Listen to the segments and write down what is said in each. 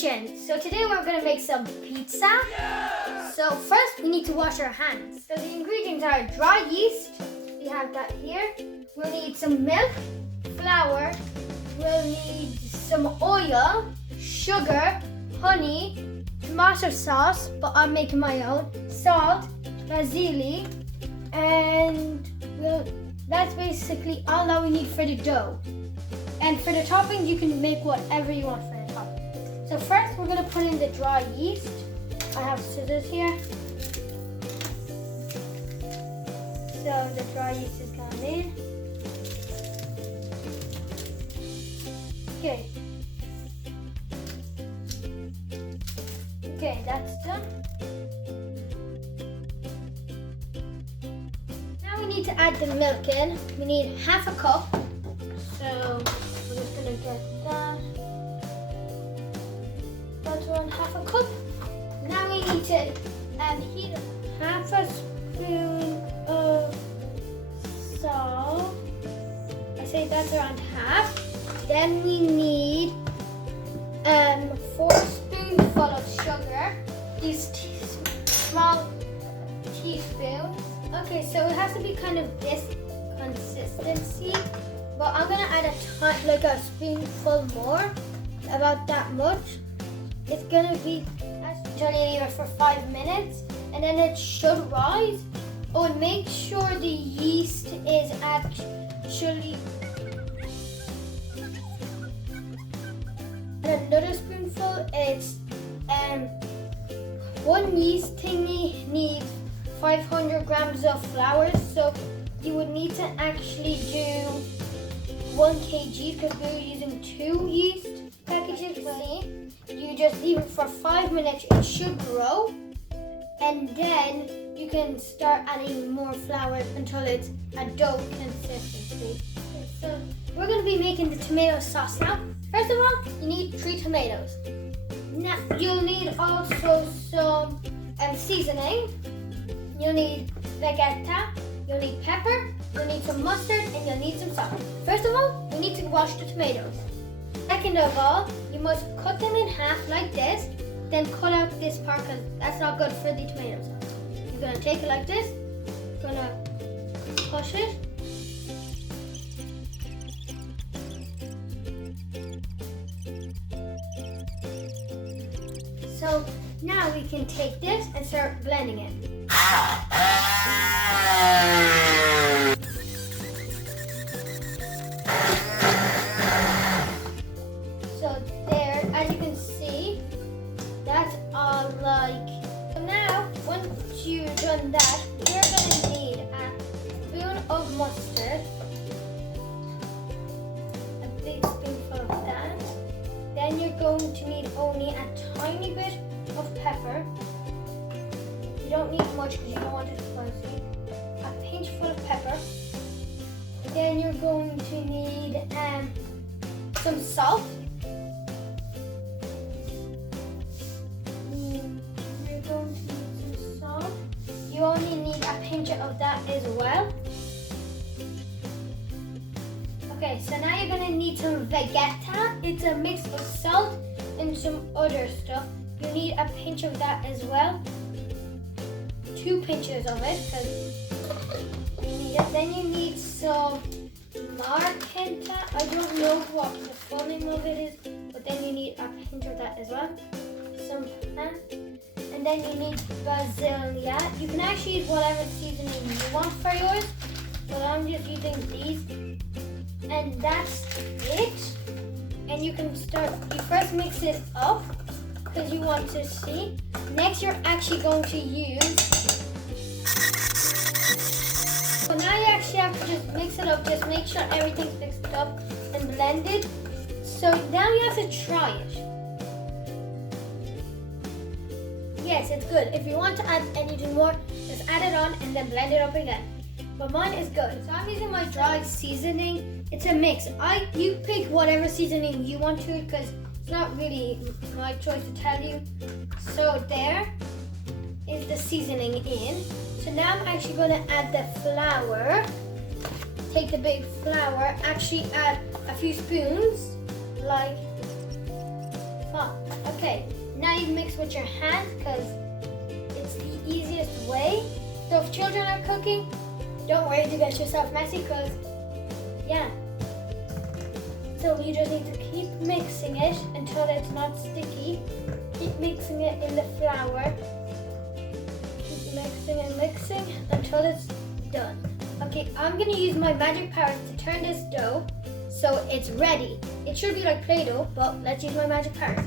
kitchen. So today we're gonna make some pizza. Yeah! So first we need to wash our hands. So the ingredients are dry yeast, we have that here. We'll need some milk, flour, we'll need some oil, sugar, honey, tomato sauce, but I'm making my own, salt, basilic, and that's basically all that we need for the dough. And for the toppings, you can make whatever you want for the topping. So first, we're gonna put in the dry yeast. I have scissors here. So the dry yeast is gone in. Okay. Okay, that's done. Now we need to add the milk in. We need half a cup. So we're just gonna get that. That's around half a cup. Now we need to heat half a spoon of salt. I say that's around half. Then we need 4 spoonfuls of sugar. These small teaspoons. Okay, so it has to be kind of this consistency. But I'm gonna add a spoonful more, about that much. It's gonna be turning it for 5 minutes, and then it should rise. Oh, and make sure the yeast is actually another spoonful. It's 1 yeast thingy needs 500 grams of flour, so you would need to actually do 1 kg because we're using 2 yeast packages. You just leave it for 5 minutes, it should grow, and then you can start adding more flour until it's a dough consistency. So we're going to be making the tomato sauce now. First of all, you need 3 tomatoes. Now you'll need also some seasoning. You'll need vegeta, you'll need pepper, you'll need some mustard, and you'll need some salt. First of all, we need to wash the tomatoes. Second of all, you must cut them in half like this, then cut out this part because that's not good for the tomato sauce. You're going to take it like this, you're going to push it. So now we can take this and start blending it. So there, as you can see, that's all like. So now, once you've done that, you're going to need a spoon of mustard, a big spoonful of that. Then you're going to need only a tiny bit of pepper. You don't need much because you don't want it spicy. A pinch full of pepper. Then you're going to need some salt. You're going to need some salt. You only need a pinch of that as well. Okay, so now you're going to need some vegeta. It's a mix of salt and some other stuff. You need a pinch of that as well. 2 pinches of it because you need it. Then you need some marquenta. I don't know what the full name of it is, but then you need a pinch of that as well. Some and then you need basilea. You can actually use whatever seasoning you want for yours, but I'm just using these. And that's it. And you can start. You first mix it up because you want to see. Next, you're actually going to use. So now you actually have to just mix it up. Just make sure everything's mixed up and blended. So now you have to try it. Yes, it's good. If you want to add anything more, just add it on and then blend it up again. But mine is good. So I'm using my dry seasoning. It's a mix. You pick whatever seasoning you want to because it's not really my choice to tell you. So there is the seasoning in. So now I'm actually going to add the flour. Take the big flour, actually add a few spoons, like, Okay, now you mix with your hands because it's the easiest way. So if children are cooking, don't worry to get yourself messy because, yeah. So you just need to keep mixing it until it's not sticky. Keep mixing it in the flour. Keep mixing and mixing until it's done. Okay, I'm gonna use my magic powers to turn this dough so it's ready. It should be like Play-Doh, but let's use my magic powers.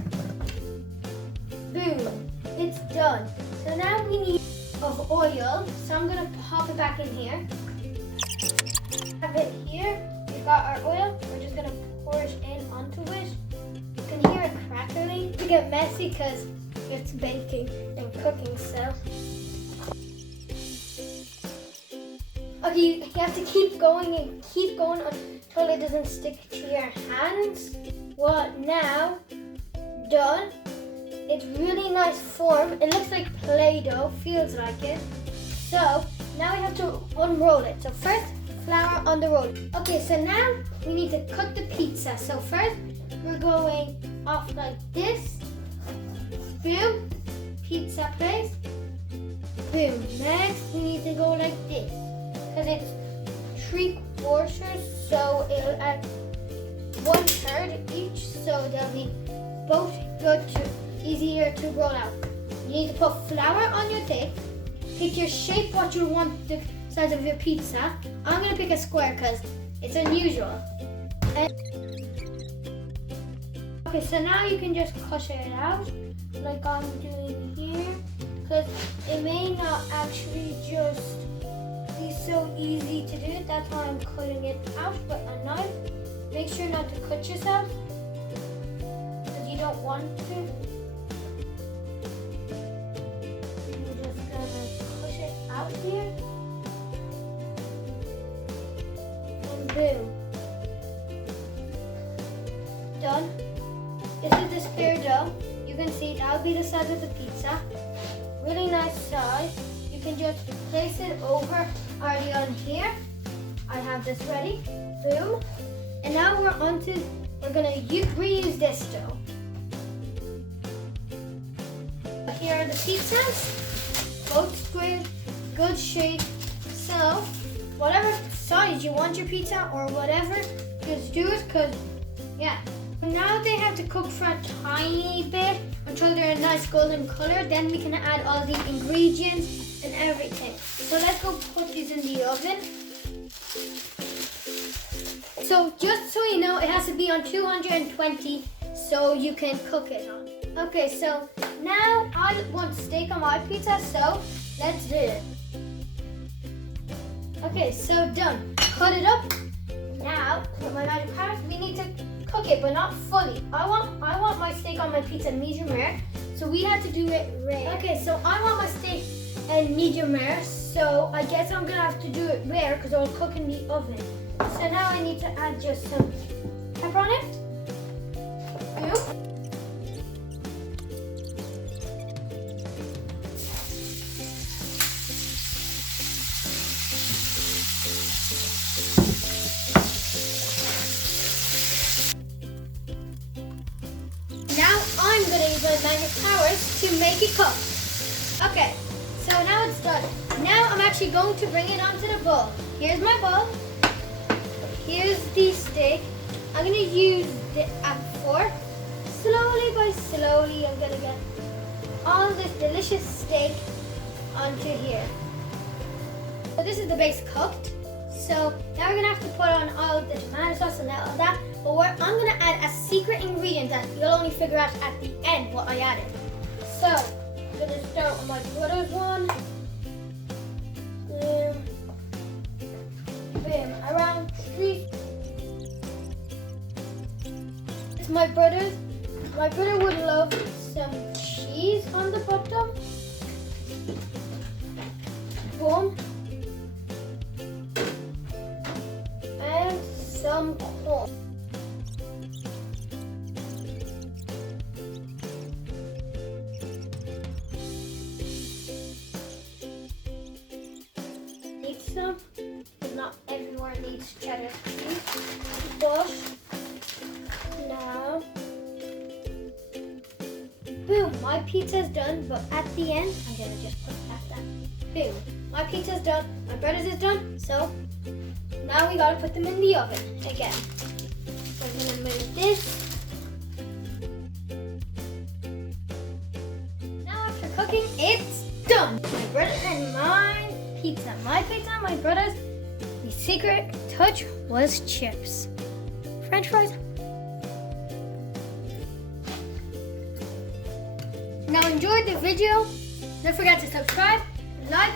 Boom, it's done. So now we need of oil, so I'm gonna pop it back in here. Have it here, we've got our oil, we're just gonna pour it in onto it. You can hear it crackling. To get messy because it's baking and cooking, so. Okay, you have to keep going and keep going until it doesn't stick to your hands. Well, now, done. It's really nice form. It looks like Play-Doh, feels like it. So, now we have to unroll it. So first, flour on the roll. Okay, so now we need to cut the pizza. So first, we're going off like this. Boom, pizza place. Boom, next we need to go like this. Because it's 3/4, so it'll add 1/3 each. So they'll be both good to easier to roll out. You need to put flour on your thing. Pick your shape, what you want the size of your pizza. I'm gonna pick a square because it's unusual. Okay, so now you can just cut it out like I'm doing here because it may not actually just be so easy to do. That's why I'm cutting it out with a knife. Make sure not to cut yourself because you don't want to. Out here and boom, done. This is the square dough. You can see that'll be the size of the pizza. Really nice size. You can just place it over already on here. I have this ready. Boom. And now we're gonna reuse this dough. Here are the pizzas. Both squared. Good shape. So, whatever size you want your pizza or whatever, just do it because, yeah. Now they have to cook for a tiny bit until they're a nice golden color. Then we can add all the ingredients and everything. So let's go put these in the oven. So just so you know, it has to be on 220 so you can cook it on. Okay, so now I want steak on my pizza, so let's do it. Okay, so done. Cut it up. Now, with my magic powers, we need to cook it, but not fully. I want my steak on my pizza medium rare, so we have to do it rare. Okay, so I want my steak and medium rare, so I guess I'm gonna have to do it rare because I'll cook in the oven. So now I need to add just some pepper on it. Boom. Now I'm going to use my magic powers to make it cook. Okay, so now it's done. Now I'm actually going to bring it onto the bowl. Here's my bowl. Here's the steak. I'm going to use the fork. Slowly, I'm going to get all this delicious steak onto here. So this is the base cooked. So now we're going to have to put on all the tomato sauce and all that. But I'm going to add a secret ingredient that you'll only figure out at the end what I added. So I'm going to start with my brother's one. Boom. Boom. Around 3. It's my brother's. My brother would love some cheese on the bottom. Boom. And some corn. Need some, but not everyone needs cheddar cheese. But now my pizza's done, but at the end, I'm gonna just put that down. Boom. My pizza's done, my brother's is done, so now we gotta put them in the oven again. So I'm gonna move this. Now after cooking, it's done. My brother and my pizza. My pizza, my brother's. The secret touch was chips. French fries. Now enjoyed the video. Don't forget to subscribe, like,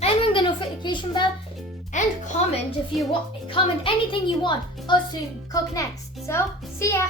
and ring the notification bell, and comment if you want. Comment anything you want us to cook next. So see ya.